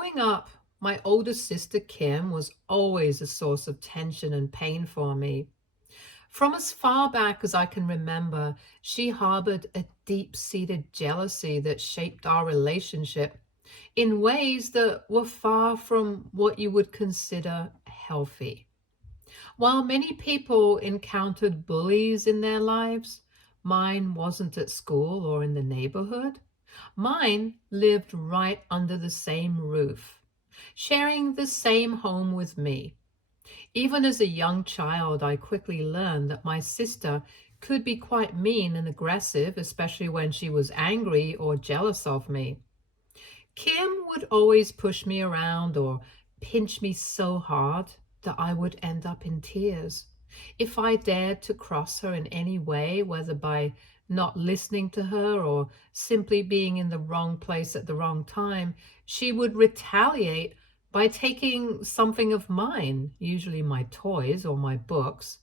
Growing up, my older sister Kim was always a source of tension and pain for me. From as far back as I can remember, she harbored a deep-seated jealousy that shaped our relationship in ways that were far from what you would consider healthy. While many people encountered bullies in their lives, mine wasn't at school or in the neighborhood. Mine lived right under the same roof, sharing the same home with me. Even as a young child, I quickly learned that my sister could be quite mean and aggressive, especially when she was angry or jealous of me. Kim would always push me around or pinch me so hard that I would end up in tears. If I dared to cross her in any way, whether by not listening to her or simply being in the wrong place at the wrong time, she would retaliate by taking something of mine, usually my toys or my books,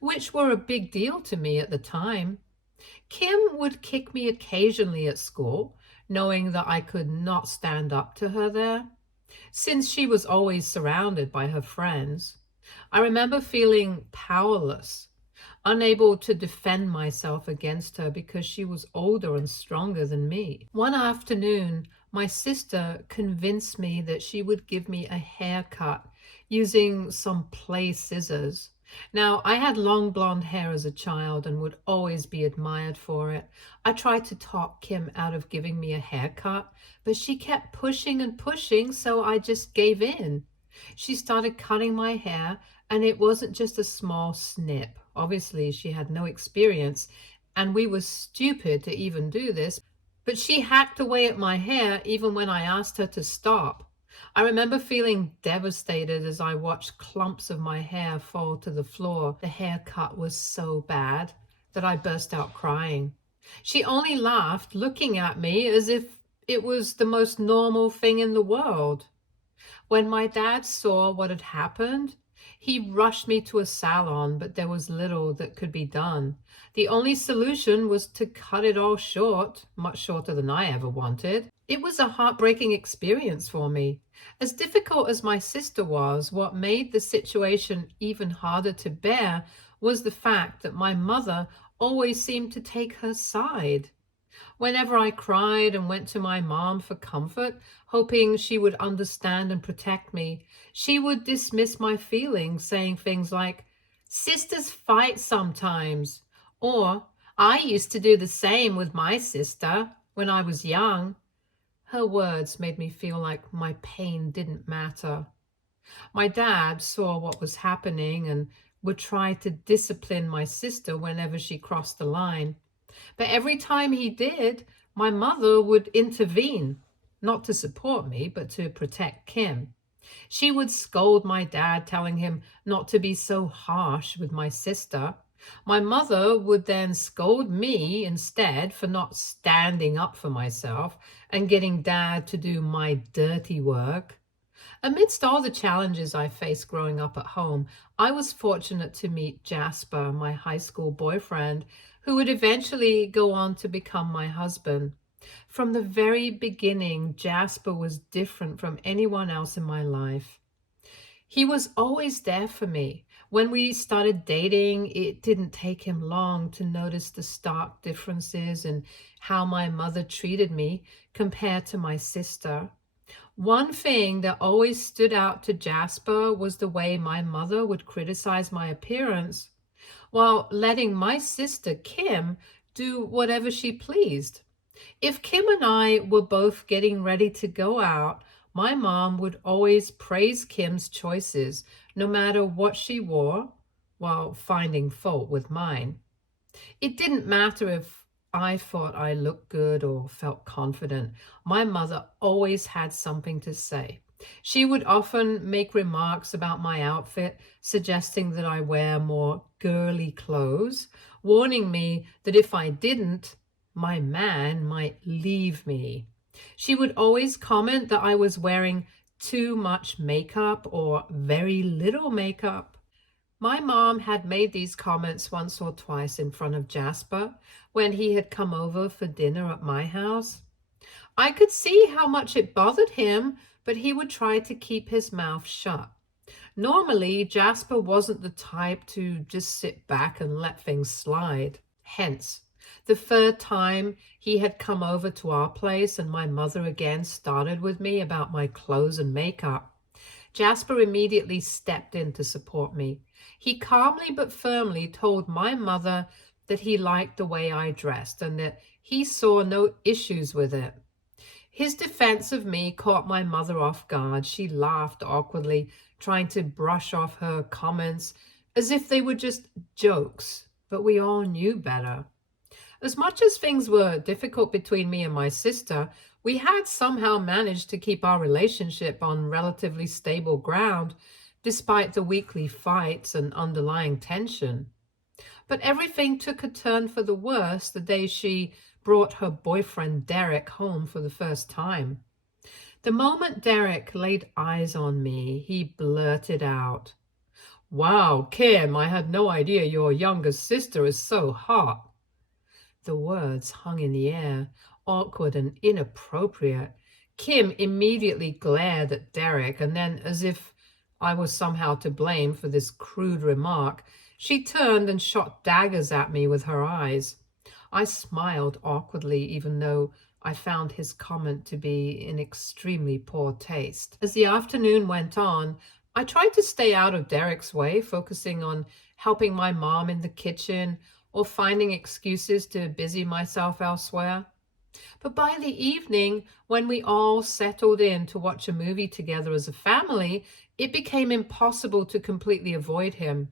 which were a big deal to me at the time. Kim would kick me occasionally at school, knowing that I could not stand up to her there. Since she was always surrounded by her friends, I remember feeling powerless, unable to defend myself against her because she was older and stronger than me. One afternoon, my sister convinced me that she would give me a haircut using some play scissors. Now, I had long blonde hair as a child and would always be admired for it. I tried to talk Kim out of giving me a haircut, but she kept pushing and pushing, so I just gave in. She started cutting my hair, and it wasn't just a small snip. Obviously, she had no experience, and we were stupid to even do this, but she hacked away at my hair even when I asked her to stop. I remember feeling devastated as I watched clumps of my hair fall to the floor. The haircut was so bad that I burst out crying. She only laughed, looking at me as if it was the most normal thing in the world. When my dad saw what had happened, he rushed me to a salon, but there was little that could be done. The only solution was to cut it all short, much shorter than I ever wanted. It was a heartbreaking experience for me. As difficult as my sister was, what made the situation even harder to bear was the fact that my mother always seemed to take her side. Whenever I cried and went to my mom for comfort, hoping she would understand and protect me, she would dismiss my feelings, saying things like, "Sisters fight sometimes," or "I used to do the same with my sister when I was young." Her words made me feel like my pain didn't matter. My dad saw what was happening and would try to discipline my sister whenever she crossed the line. But every time he did, my mother would intervene, not to support me, but to protect Kim. She would scold my dad, telling him not to be so harsh with my sister. My mother would then scold me instead for not standing up for myself and getting dad to do my dirty work. Amidst all the challenges I faced growing up at home, I was fortunate to meet Jasper, my high school boyfriend, who would eventually go on to become my husband. From the very beginning, Jasper was different from anyone else in my life. He was always there for me. When we started dating, it didn't take him long to notice the stark differences in how my mother treated me compared to my sister. One thing that always stood out to Jasper was the way my mother would criticize my appearance while letting my sister Kim do whatever she pleased. If Kim and I were both getting ready to go out, my mom would always praise Kim's choices, no matter what she wore, while finding fault with mine. It didn't matter if I thought I looked good or felt confident. My mother always had something to say. She would often make remarks about my outfit, suggesting that I wear more girly clothes, warning me that if I didn't, my man might leave me. She would always comment that I was wearing too much makeup or very little makeup. My mom had made these comments once or twice in front of Jasper when he had come over for dinner at my house. I could see how much it bothered him, but he would try to keep his mouth shut. Normally, Jasper wasn't the type to just sit back and let things slide. Hence, the third time he had come over to our place and my mother again started with me about my clothes and makeup, Jasper immediately stepped in to support me. He calmly but firmly told my mother that he liked the way I dressed and that he saw no issues with it. His defense of me caught my mother off guard. She laughed awkwardly, trying to brush off her comments as if they were just jokes, but we all knew better. As much as things were difficult between me and my sister, we had somehow managed to keep our relationship on relatively stable ground, despite the weekly fights and underlying tension. But everything took a turn for the worse the day she brought her boyfriend Derek home for the first time. The moment Derek laid eyes on me, he blurted out, "Wow, Kim, I had no idea your younger sister is so hot." The words hung in the air, awkward and inappropriate. Kim immediately glared at Derek, and then, as if I was somehow to blame for this crude remark, she turned and shot daggers at me with her eyes. I smiled awkwardly, even though I found his comment to be in extremely poor taste. As the afternoon went on, I tried to stay out of Derek's way, focusing on helping my mom in the kitchen or finding excuses to busy myself elsewhere. But by the evening, when we all settled in to watch a movie together as a family, it became impossible to completely avoid him.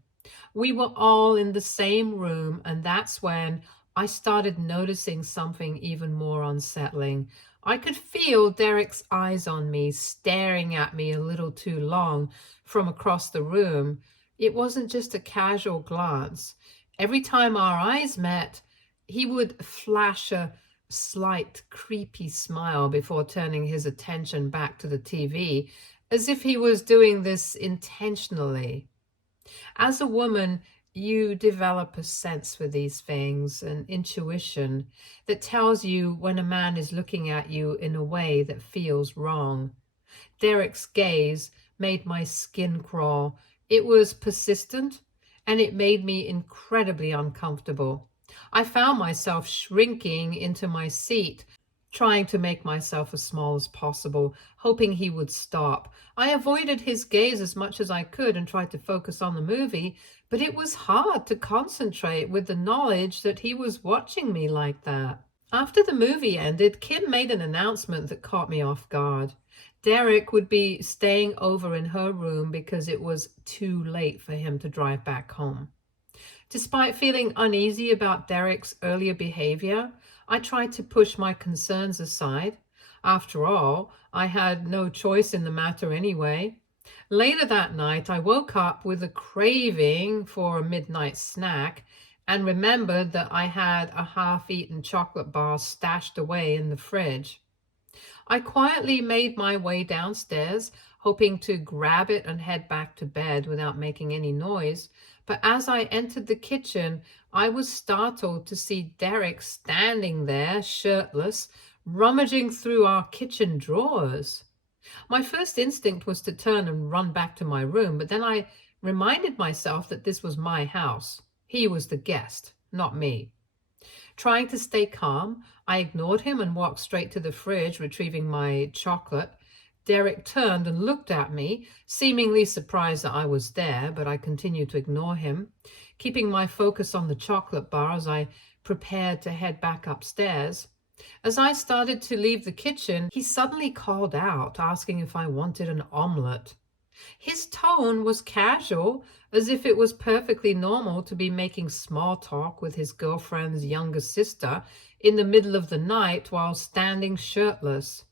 We were all in the same room, and that's when I started noticing something even more unsettling. I could feel Derek's eyes on me, staring at me a little too long from across the room. It wasn't just a casual glance. Every time our eyes met, he would flash a slight, creepy smile before turning his attention back to the TV, as if he was doing this intentionally. As a woman, you develop a sense for these things, an intuition that tells you when a man is looking at you in a way that feels wrong. Derek's gaze made my skin crawl. It was persistent, and it made me incredibly uncomfortable. I found myself shrinking into my seat, trying to make myself as small as possible, hoping he would stop. I avoided his gaze as much as I could and tried to focus on the movie, but it was hard to concentrate with the knowledge that he was watching me like that. After the movie ended, Kim made an announcement that caught me off guard. Derek would be staying over in her room because it was too late for him to drive back home. Despite feeling uneasy about Derek's earlier behavior, I tried to push my concerns aside. After all, I had no choice in the matter anyway. Later that night, I woke up with a craving for a midnight snack and remembered that I had a half-eaten chocolate bar stashed away in the fridge. I quietly made my way downstairs, hoping to grab it and head back to bed without making any noise. But as I entered the kitchen, I was startled to see Derek standing there, shirtless, rummaging through our kitchen drawers. My first instinct was to turn and run back to my room, but then I reminded myself that this was my house. He was the guest, not me. Trying to stay calm, I ignored him and walked straight to the fridge, retrieving my chocolate. Derek turned and looked at me, seemingly surprised that I was there, but I continued to ignore him, keeping my focus on the chocolate bar as I prepared to head back upstairs. As I started to leave the kitchen, he suddenly called out, asking if I wanted an omelet. His tone was casual, as if it was perfectly normal to be making small talk with his girlfriend's younger sister in the middle of the night while standing shirtless.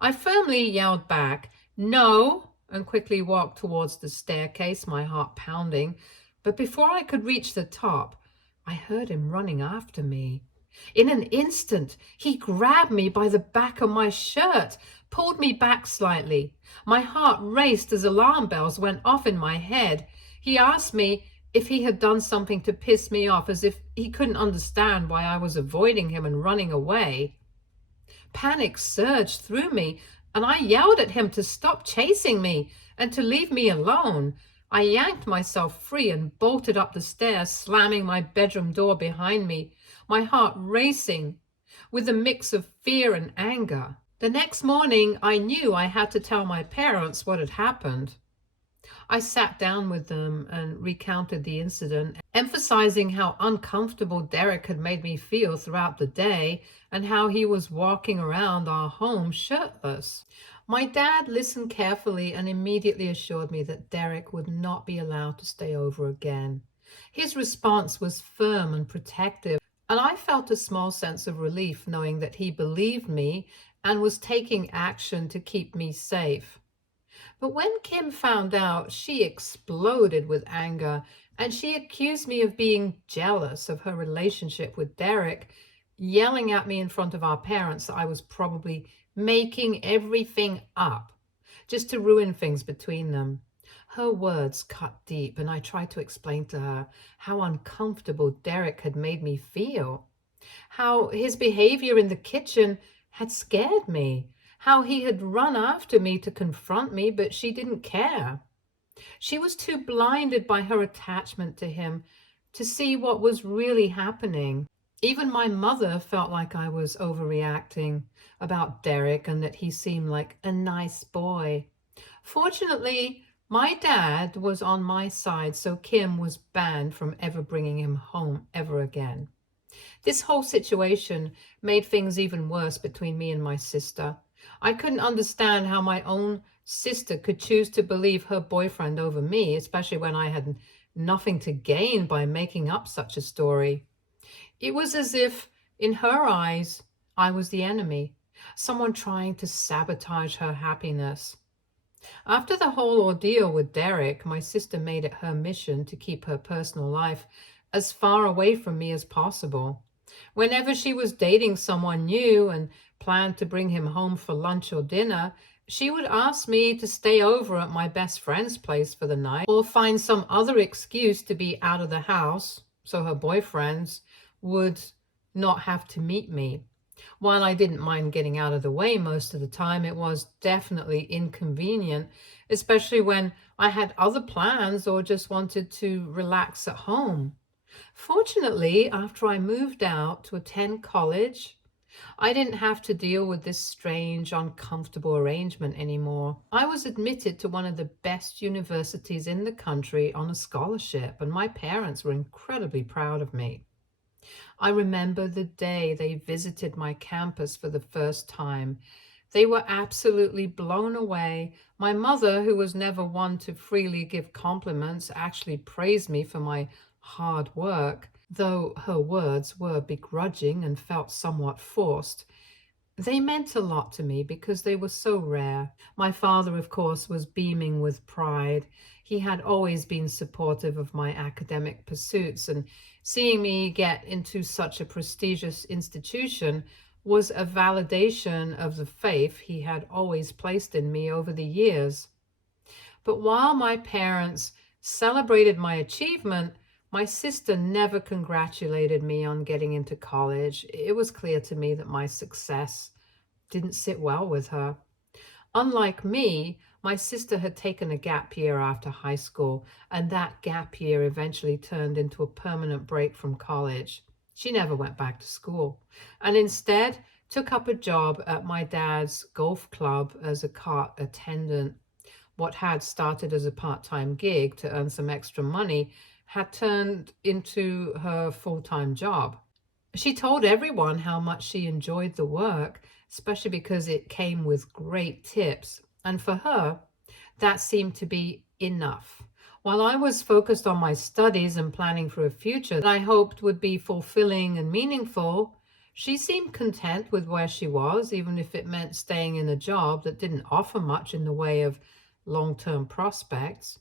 I firmly yelled back, "No," and quickly walked towards the staircase, my heart pounding. But before I could reach the top, I heard him running after me. In an instant, he grabbed me by the back of my shirt, pulled me back slightly. My heart raced as alarm bells went off in my head. He asked me if he had done something to piss me off, as if he couldn't understand why I was avoiding him and running away. Panic surged through me. and I yelled at him to stop chasing me and to leave me alone. I yanked myself free and bolted up the stairs, slamming my bedroom door behind me, my heart racing with a mix of fear and anger. The next morning, I knew I had to tell my parents what had happened. I sat down with them and recounted the incident, emphasizing how uncomfortable Derek had made me feel throughout the day and how he was walking around our home shirtless. My dad listened carefully and immediately assured me that Derek would not be allowed to stay over again. His response was firm and protective, and I felt a small sense of relief knowing that he believed me and was taking action to keep me safe. But when Kim found out, she exploded with anger and she accused me of being jealous of her relationship with Derek, yelling at me in front of our parents that I was probably making everything up just to ruin things between them. Her words cut deep, and I tried to explain to her how uncomfortable Derek had made me feel, how his behavior in the kitchen had scared me, how he had run after me to confront me, but she didn't care. She was too blinded by her attachment to him to see what was really happening. Even my mother felt like I was overreacting about Derek and that he seemed like a nice boy. Fortunately, my dad was on my side, so Kim was banned from ever bringing him home ever again. This whole situation made things even worse between me and my sister. I couldn't understand how my own sister could choose to believe her boyfriend over me, especially when I had nothing to gain by making up such a story. It was as if, in her eyes, I was the enemy, someone trying to sabotage her happiness. After the whole ordeal with Derek, my sister made it her mission to keep her personal life as far away from me as possible. Whenever she was dating someone new and planned to bring him home for lunch or dinner, she would ask me to stay over at my best friend's place for the night or find some other excuse to be out of the house so her boyfriends would not have to meet me. While I didn't mind getting out of the way most of the time, it was definitely inconvenient, especially when I had other plans or just wanted to relax at home. Fortunately, after I moved out to attend college, I didn't have to deal with this strange, uncomfortable arrangement anymore. I was admitted to one of the best universities in the country on a scholarship, and my parents were incredibly proud of me. I remember the day they visited my campus for the first time. They were absolutely blown away. My mother, who was never one to freely give compliments, actually praised me for my hard work, though her words were begrudging and felt somewhat forced. They meant a lot to me because they were so rare. My father, of course, was beaming with pride. He had always been supportive of my academic pursuits, and seeing me get into such a prestigious institution was a validation of the faith he had always placed in me over the years. But while my parents celebrated my achievement, my sister never congratulated me on getting into college. It was clear to me that my success didn't sit well with her. Unlike me, my sister had taken a gap year after high school, and that gap year eventually turned into a permanent break from college. She never went back to school, and instead took up a job at my dad's golf club as a cart attendant. What had started as a part-time gig to earn some extra money had turned into her full-time job. She told everyone how much she enjoyed the work, especially because it came with great tips. And for her, that seemed to be enough. While I was focused on my studies and planning for a future that I hoped would be fulfilling and meaningful, she seemed content with where she was, even if it meant staying in a job that didn't offer much in the way of long-term prospects.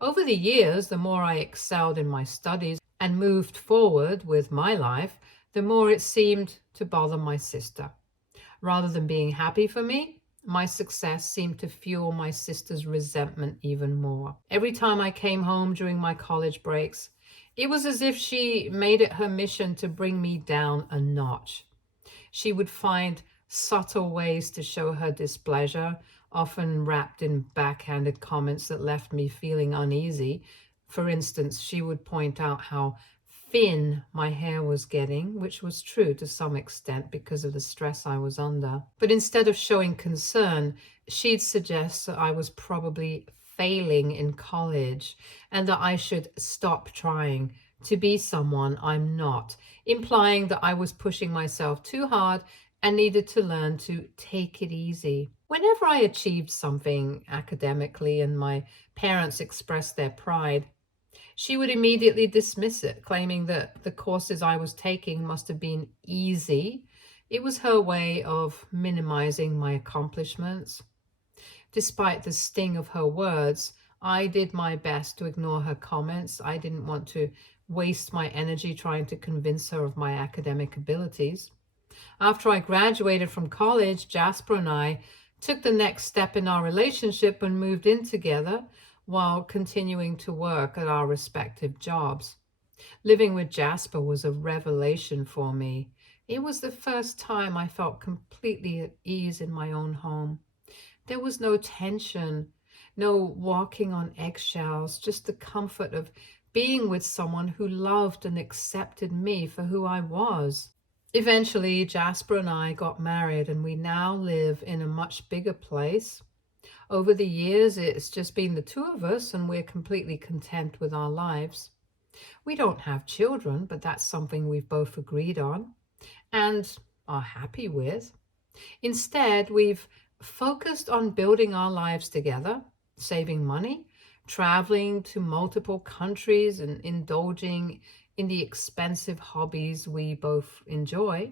Over the years, the more I excelled in my studies and moved forward with my life, the more it seemed to bother my sister. Rather than being happy for me, my success seemed to fuel my sister's resentment even more. Every time I came home during my college breaks, it was as if she made it her mission to bring me down a notch. She would find subtle ways to show her displeasure, often wrapped in backhanded comments that left me feeling uneasy. For instance, she would point out how thin my hair was getting, which was true to some extent because of the stress I was under. But instead of showing concern, she'd suggest that I was probably failing in college and that I should stop trying to be someone I'm not, implying that I was pushing myself too hard and needed to learn to take it easy. Whenever I achieved something academically and my parents expressed their pride, she would immediately dismiss it, claiming that the courses I was taking must have been easy. It was her way of minimizing my accomplishments. Despite the sting of her words, I did my best to ignore her comments. I didn't want to waste my energy trying to convince her of my academic abilities. After I graduated from college, Jasper and I took the next step in our relationship and moved in together while continuing to work at our respective jobs. Living with Jasper was a revelation for me. It was the first time I felt completely at ease in my own home. There was no tension, no walking on eggshells, just the comfort of being with someone who loved and accepted me for who I was. Eventually, Jasper and I got married, and we now live in a much bigger place. Over the years, it's just been the two of us, and we're completely content with our lives. We don't have children, but that's something we've both agreed on and are happy with. Instead, we've focused on building our lives together, saving money, traveling to multiple countries, and indulging in the expensive hobbies we both enjoy.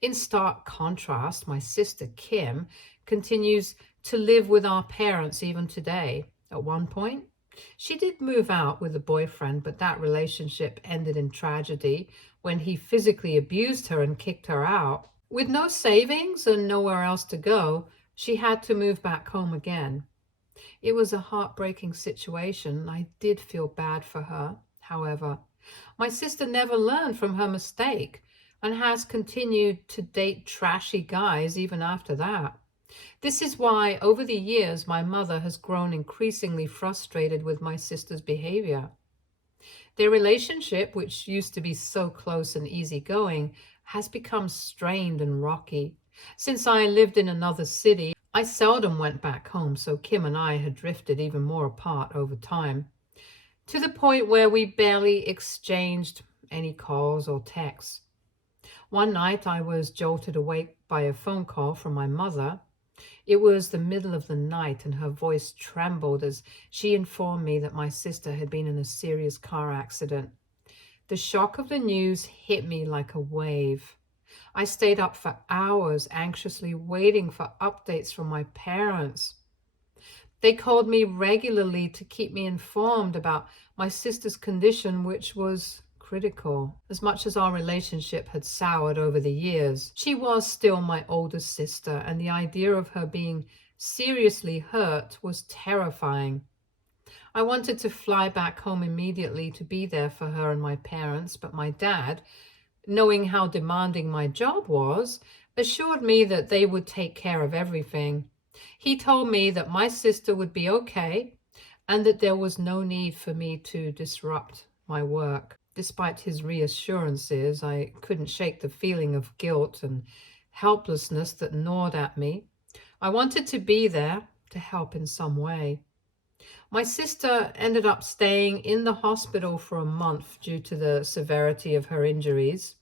In stark contrast, my sister Kim continues to live with our parents even today. At one point, she did move out with a boyfriend, but that relationship ended in tragedy when he physically abused her and kicked her out. With no savings and nowhere else to go, she had to move back home again. It was a heartbreaking situation. I did feel bad for her. However, my sister never learned from her mistake and has continued to date trashy guys even after that. This is why, over the years, my mother has grown increasingly frustrated with my sister's behavior. Their relationship, which used to be so close and easygoing, has become strained and rocky. Since I lived in another city, I seldom went back home, so Kim and I had drifted even more apart over time, to the point where we barely exchanged any calls or texts. One night I was jolted awake by a phone call from my mother. It was the middle of the night, and her voice trembled as she informed me that my sister had been in a serious car accident. The shock of the news hit me like a wave. I stayed up for hours, anxiously waiting for updates from my parents. They called me regularly to keep me informed about my sister's condition, which was critical. As much as our relationship had soured over the years, she was still my older sister, and the idea of her being seriously hurt was terrifying. I wanted to fly back home immediately to be there for her and my parents, but my dad, knowing how demanding my job was, assured me that they would take care of everything. He told me that my sister would be okay and that there was no need for me to disrupt my work. Despite his reassurances, I couldn't shake the feeling of guilt and helplessness that gnawed at me. I wanted to be there to help in some way. My sister ended up staying in the hospital for a month due to the severity of her injuries.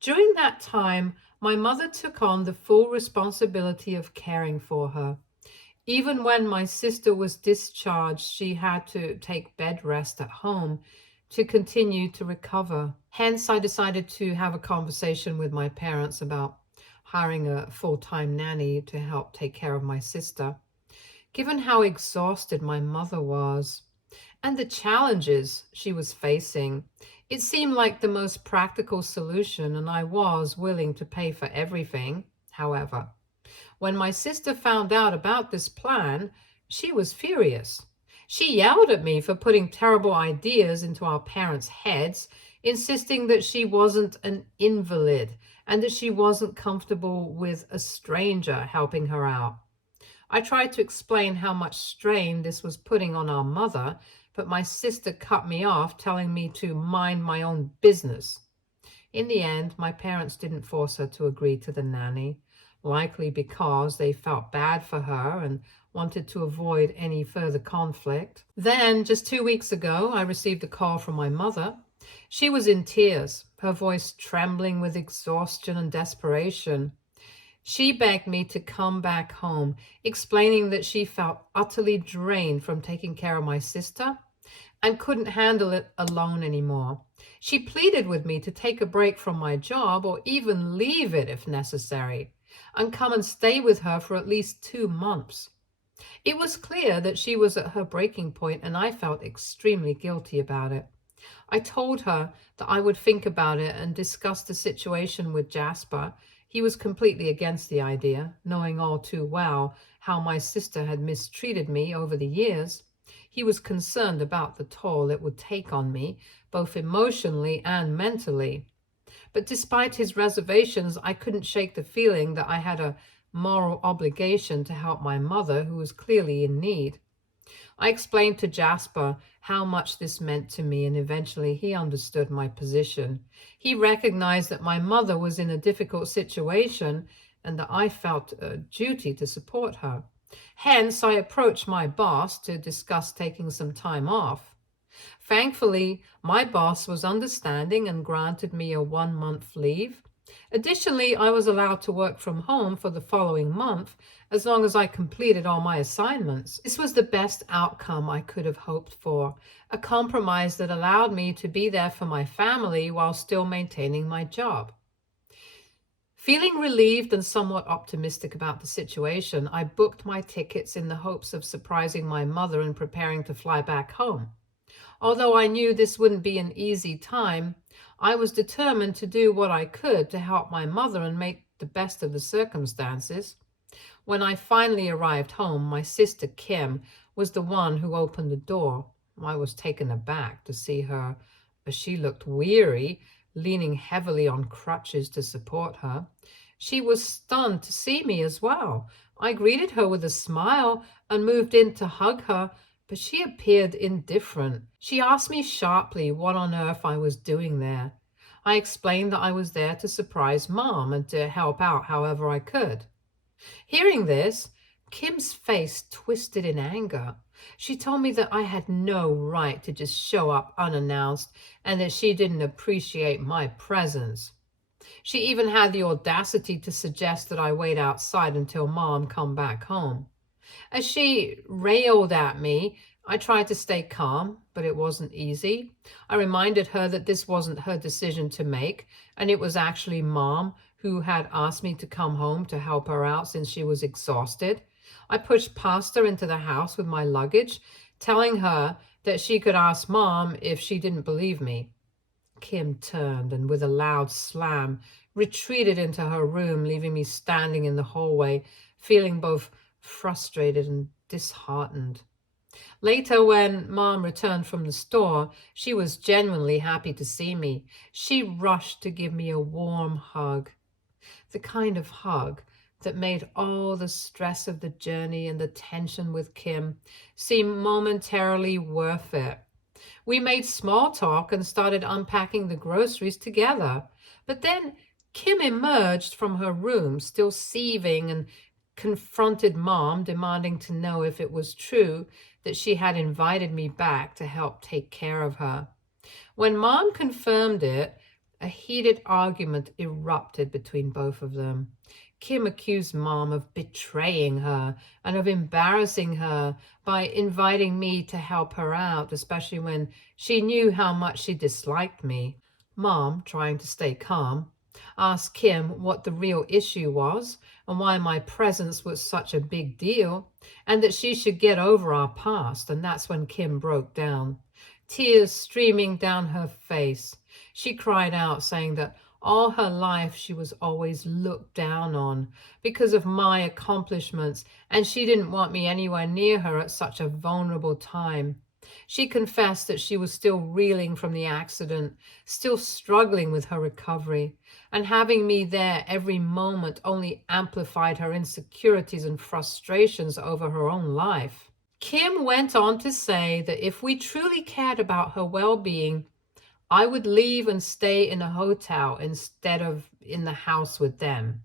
During that time, my mother took on the full responsibility of caring for her. Even when my sister was discharged, she had to take bed rest at home to continue to recover. Hence, I decided to have a conversation with my parents about hiring a full-time nanny to help take care of my sister. Given how exhausted my mother was and the challenges she was facing, it seemed like the most practical solution, and I was willing to pay for everything. However, when my sister found out about this plan, she was furious. She yelled at me for putting terrible ideas into our parents' heads, insisting that she wasn't an invalid and that she wasn't comfortable with a stranger helping her out. I tried to explain how much strain this was putting on our mother, but my sister cut me off, telling me to mind my own business. In the end, my parents didn't force her to agree to the nanny, likely because they felt bad for her and wanted to avoid any further conflict. Then, just 2 weeks ago, I received a call from my mother. She was in tears, her voice trembling with exhaustion and desperation. She begged me to come back home, explaining that she felt utterly drained from taking care of my sister and couldn't handle it alone anymore. She pleaded with me to take a break from my job or even leave it if necessary and come and stay with her for at least 2 months. It was clear that she was at her breaking point, and I felt extremely guilty about it. I told her that I would think about it and discuss the situation with Jasper. He was completely against the idea, knowing all too well how my sister had mistreated me over the years. He was concerned about the toll it would take on me, both emotionally and mentally. But despite his reservations, I couldn't shake the feeling that I had a moral obligation to help my mother, who was clearly in need. I explained to Jasper how much this meant to me, and eventually he understood my position. He recognized that my mother was in a difficult situation and that I felt a duty to support her. Hence, I approached my boss to discuss taking some time off. Thankfully, my boss was understanding and granted me a 1 month leave. Additionally, I was allowed to work from home for the following month as long as I completed all my assignments. This was the best outcome I could have hoped for, a compromise that allowed me to be there for my family while still maintaining my job. Feeling relieved and somewhat optimistic about the situation, I booked my tickets in the hopes of surprising my mother and preparing to fly back home. Although I knew this wouldn't be an easy time, I was determined to do what I could to help my mother and make the best of the circumstances. When I finally arrived home, my sister Kim was the one who opened the door. I was taken aback to see her, as she looked weary, leaning heavily on crutches to support her. She was stunned to see me as well. I greeted her with a smile and moved in to hug her, but she appeared indifferent. She asked me sharply what on earth I was doing there. I explained that I was there to surprise Mom and to help out however I could. Hearing this, Kim's face twisted in anger. She told me that I had no right to just show up unannounced and that she didn't appreciate my presence. She even had the audacity to suggest that I wait outside until Mom come back home. As she railed at me, I tried to stay calm, but it wasn't easy. I reminded her that this wasn't her decision to make, and it was actually Mom who had asked me to come home to help her out since she was exhausted. I pushed past her into the house with my luggage, telling her that she could ask Mom if she didn't believe me. Kim turned and with a loud slam retreated into her room, leaving me standing in the hallway, feeling both frustrated and disheartened. Later, when Mom returned from the store, she was genuinely happy to see me. She rushed to give me a warm hug, the kind of hug that made all the stress of the journey and the tension with Kim seem momentarily worth it. We made small talk and started unpacking the groceries together. But then Kim emerged from her room, still seething, and confronted Mom, demanding to know if it was true that she had invited me back to help take care of her. When Mom confirmed it, a heated argument erupted between both of them. Kim accused Mom of betraying her and of embarrassing her by inviting me to help her out, especially when she knew how much she disliked me. Mom, trying to stay calm, asked Kim what the real issue was and why my presence was such a big deal, and that she should get over our past. And that's when Kim broke down, tears streaming down her face. She cried out, saying that all her life she was always looked down on because of my accomplishments, and she didn't want me anywhere near her at such a vulnerable time. She confessed that she was still reeling from the accident, still struggling with her recovery, and having me there every moment only amplified her insecurities and frustrations over her own life. Kim went on to say that if we truly cared about her well-being, I would leave and stay in a hotel instead of in the house with them.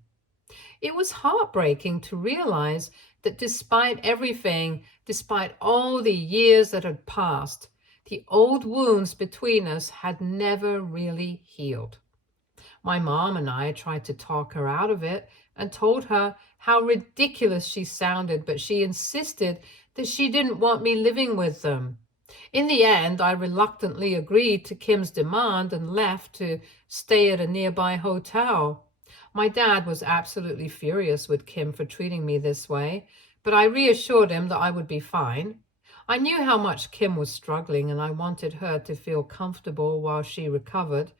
It was heartbreaking to realize that despite everything, despite all the years that had passed, the old wounds between us had never really healed. My mom and I tried to talk her out of it and told her how ridiculous she sounded, but she insisted that she didn't want me living with them. In the end, I reluctantly agreed to Kim's demand and left to stay at a nearby hotel. My dad was absolutely furious with Kim for treating me this way, but I reassured him that I would be fine. I knew how much Kim was struggling, and I wanted her to feel comfortable while she recovered,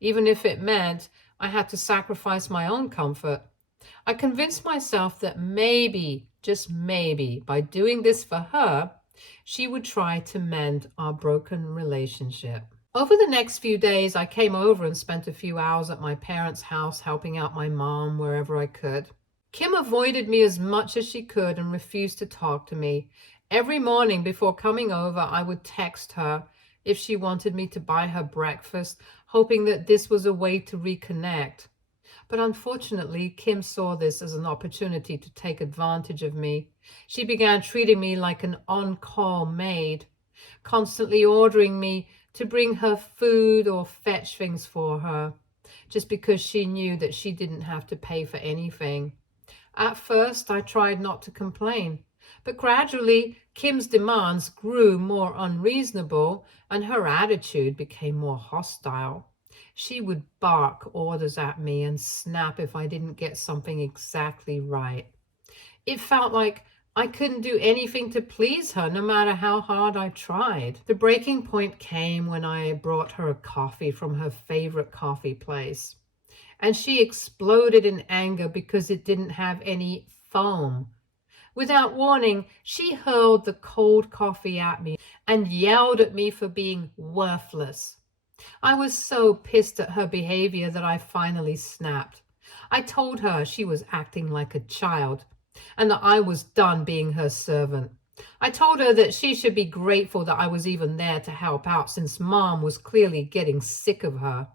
even if it meant I had to sacrifice my own comfort. I convinced myself that maybe, just maybe, by doing this for her, she would try to mend our broken relationship. Over the next few days, I came over and spent a few hours at my parents' house helping out my mom wherever I could. Kim avoided me as much as she could and refused to talk to me. Every morning before coming over, I would text her if she wanted me to buy her breakfast, hoping that this was a way to reconnect. But unfortunately, Kim saw this as an opportunity to take advantage of me. She began treating me like an on-call-maid, constantly ordering me to bring her food or fetch things for her, just because she knew that she didn't have to pay for anything. At first, I tried not to complain, but gradually, Kim's demands grew more unreasonable and her attitude became more hostile. She would bark orders at me and snap if I didn't get something exactly right. It felt like I couldn't do anything to please her, no matter how hard I tried. The breaking point came when I brought her a coffee from her favorite coffee place, and she exploded in anger because it didn't have any foam. Without warning, she hurled the cold coffee at me and yelled at me for being worthless. I was so pissed at her behavior that I finally snapped. I told her she was acting like a child and that I was done being her servant. I told her that she should be grateful that I was even there to help out, since Mom was clearly getting sick of her.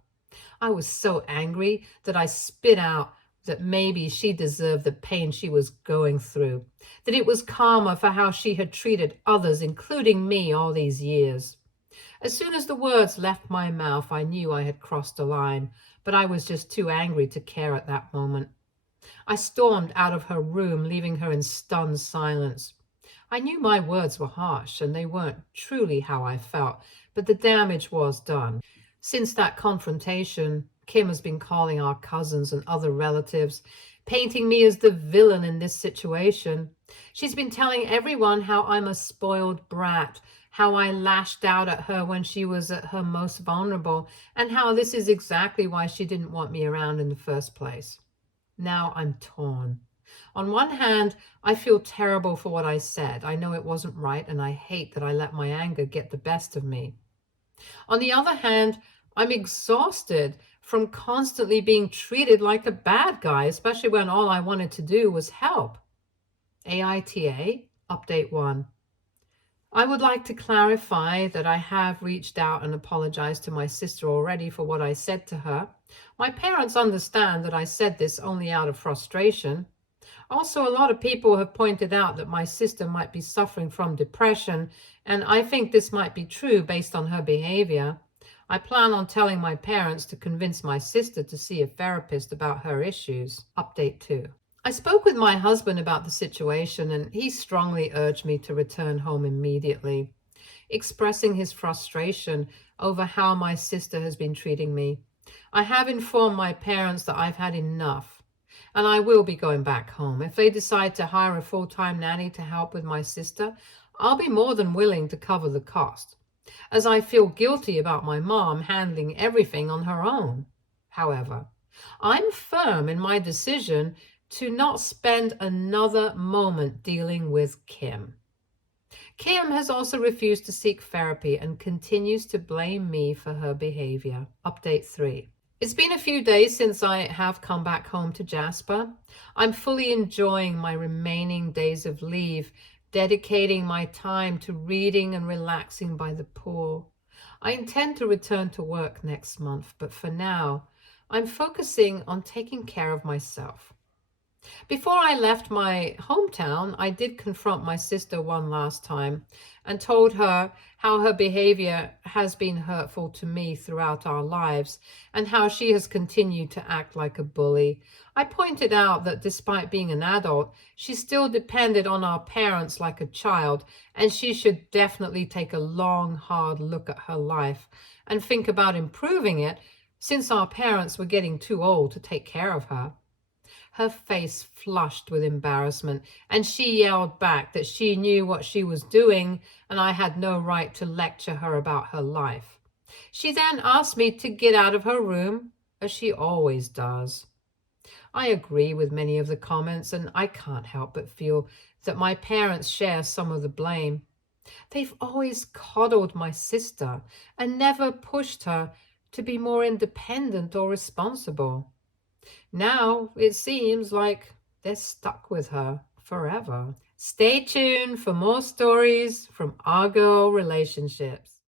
I was so angry that I spit out that maybe she deserved the pain she was going through, that it was karma for how she had treated others, including me, all these years. As soon as the words left my mouth, I knew I had crossed a line, but I was just too angry to care at that moment. I stormed out of her room, leaving her in stunned silence. I knew my words were harsh and they weren't truly how I felt, but the damage was done. Since that confrontation, Kim has been calling our cousins and other relatives, painting me as the villain in this situation. She's been telling everyone how I'm a spoiled brat, how I lashed out at her when she was at her most vulnerable, and how this is exactly why she didn't want me around in the first place. Now I'm torn. On one hand, I feel terrible for what I said. I know it wasn't right, and I hate that I let my anger get the best of me. On the other hand, I'm exhausted from constantly being treated like a bad guy, especially when all I wanted to do was help. AITA, Update 1. I would like to clarify that I have reached out and apologized to my sister already for what I said to her. My parents understand that I said this only out of frustration. Also, a lot of people have pointed out that my sister might be suffering from depression, and I think this might be true based on her behavior. I plan on telling my parents to convince my sister to see a therapist about her issues. Update 2. I spoke with my husband about the situation, and he strongly urged me to return home immediately, expressing his frustration over how my sister has been treating me. I have informed my parents that I've had enough, and I will be going back home. If they decide to hire a full-time nanny to help with my sister, I'll be more than willing to cover the cost, as I feel guilty about my mom handling everything on her own. However, I'm firm in my decision to not spend another moment dealing with Kim. Kim has also refused to seek therapy and continues to blame me for her behavior. Update 3. It's been a few days since I have come back home to Jasper. I'm fully enjoying my remaining days of leave, dedicating my time to reading and relaxing by the pool. I intend to return to work next month, but for now, I'm focusing on taking care of myself. Before I left my hometown, I did confront my sister one last time and told her how her behavior has been hurtful to me throughout our lives and how she has continued to act like a bully. I pointed out that despite being an adult, she still depended on our parents like a child, and she should definitely take a long, hard look at her life and think about improving it, since our parents were getting too old to take care of her. Her face flushed with embarrassment, and she yelled back that she knew what she was doing and I had no right to lecture her about her life. She then asked me to get out of her room, as she always does. I agree with many of the comments, and I can't help but feel that my parents share some of the blame. They've always coddled my sister and never pushed her to be more independent or responsible. Now it seems like they're stuck with her forever. Stay tuned for more stories from our girl relationships.